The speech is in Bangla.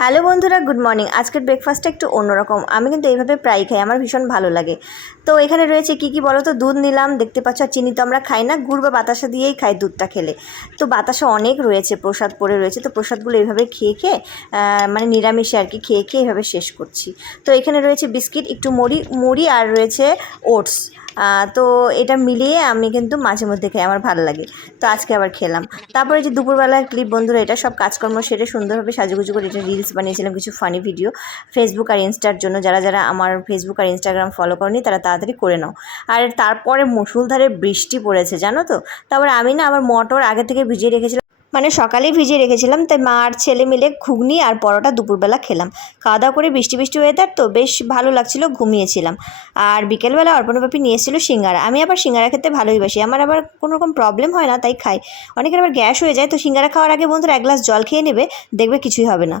হ্যালো বন্ধুরা, গুড মর্নিং। আজকের ব্রেকফাস্টটা একটু অন্যরকম। আমি কিন্তু এইভাবে প্রায় খাই, আমার ভীষণ ভালো লাগে। তো এখানে রয়েছে কি বলো তো, দুধ নিলাম, দেখতে পাচ্ছ। আর চিনি তো আমরা খাই না, গুড় বা বাতাসা দিয়েই খাই দুধটা খেলে। তো বাতাসা অনেক রয়েছে, প্রসাদ পড়ে রয়েছে। তো প্রসাদগুলো এইভাবে খেয়ে খেয়ে মানে নিরামিষে আর কি খেয়ে খেয়ে এইভাবে শেষ করছি। তো এখানে রয়েছে বিস্কিট, একটু মুড়ি আর রয়েছে ওটস। তো এটা মিলিয়ে আমি কিন্তু মাঝে মধ্যে খাই, আমার ভালো লাগে। তো আজকে আবার খেলাম। তারপরে যে দুপুরবেলার ক্লিপ বন্ধুরা, এটা সব কাজকর্ম সেরে সুন্দরভাবে সাজুগুজু করে এটা রিলস বানিয়েছিলাম, কিছু ফানি ভিডিও ফেসবুক আর ইনস্টার জন্য। যারা যারা আমার ফেসবুক আর ইনস্টাগ্রাম ফলো করেনি তারা তাড়াতাড়ি করে নাও। আর তারপরে মুষলধারে বৃষ্টি পড়েছে জানো তো। তারপরে আমি না আবার মটর আগে থেকে ভিজিয়ে রেখেছিলাম, মানে সকালেই ভিজিয়ে রেখেছিলাম। তাই মা আর ছেলে মিলে ঘুগনি আর পরোটা দুপুরবেলা খেলাম। খাওয়া দাওয়া করে বৃষ্টি বৃষ্টি ওয়েদার তো বেশ ভালো লাগছিল, ঘুমিয়েছিলাম। আর বিকেলবেলা অর্পণা পাপি নিয়ে এসেছিলো সিঙ্গারা। আমি আবার সিঙ্গারা খেতে ভালোইবাসি, আমার আবার কোনো রকম প্রবলেম হয় না, তাই খাই। অনেকের আবার গ্যাস হয়ে যায়, তো সিঙ্গারা খাওয়ার আগে বন্ধুরা এক গ্লাস জল খেয়ে নেবে, দেখবে কিছুই হবে না।